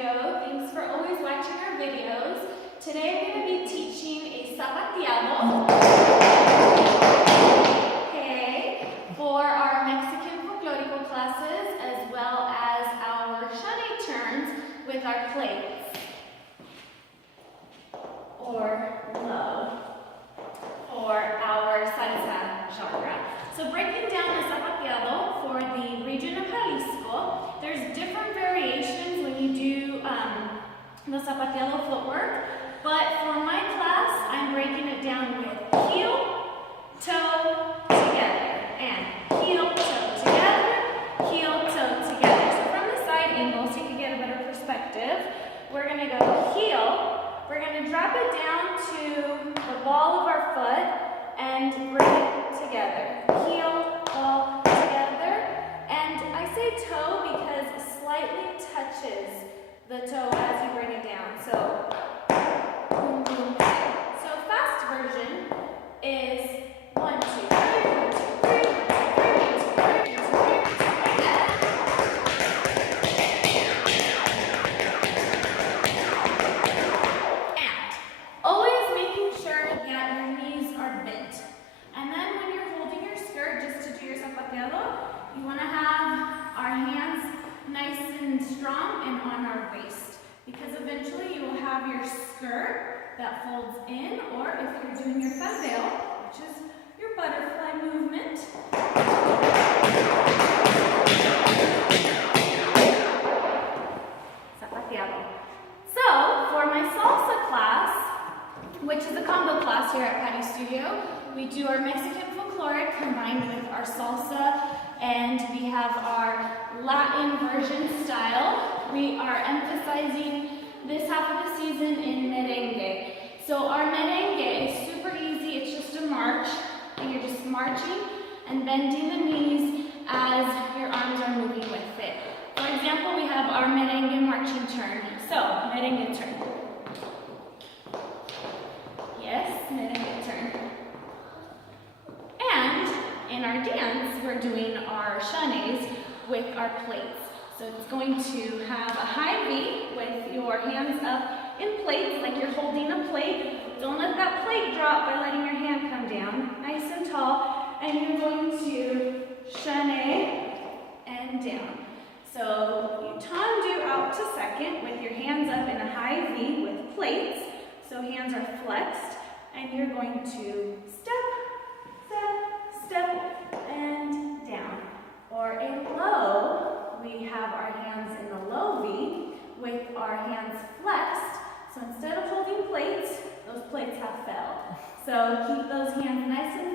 Studio. Thanks for always watching our videos. Today I'm going to be teaching a Zapateado, okay, for our Mexican Folklorico classes, as well as our Chaine turns with our plates, or low, for our Salsa genre. So breaking down a Zapateado for the region of Jalisco, there's different variations when you do the Zapateado footwork, but for my class, I'm breaking it down with heel, toe, together, and heel, toe, together, heel, toe, together. So from the side angle, so you can get a better perspective, we're going to go heel, we're going to drop it down to the ball of our foot, and bring it together. Heel, ball, together. And I say toe because it slightly touches the toe as you bring it down. So, boom, boom. So fast version is 1, 2, 3, 1, 2, 3, 1, 2, 3, 1, 2, 3, 1, 2, 3, 1, 2, 3. And always making sure that your knees are bent. And then when you're holding your skirt just to do your Zapateado, you want to have our hands nice and strong and on our waist. Because eventually you will have your skirt that folds in, or if you're doing your fadeo, which is your butterfly movement. Zapateado. So for my salsa class, which is a combo class here at P.A.T.Y Studio, we do our Mexican folkloric combined with our salsa, and we have our Latin version style. We are emphasizing this half of the season in merengue. So our merengue is super easy. It's just a march, and you're just marching and bending the knees as your arms are moving with it. For example, we have our merengue marching turn. So, merengue turn. Yes, merengue turn. And in our dance, we're doing our chaines with our plates. So it's going to have a high V with your hands up in plates, like you're holding a plate. Don't let that plate drop by letting your hand come down, nice and tall. And you're going to chaine and down. So you tendu out to second with your hands up in a high V with plates. So hands are flexed, and you're going to step, step, step, and down. Or a low, we have our hands in the low V with our hands flexed. So instead of holding plates, those plates have fell. So keep those hands nice and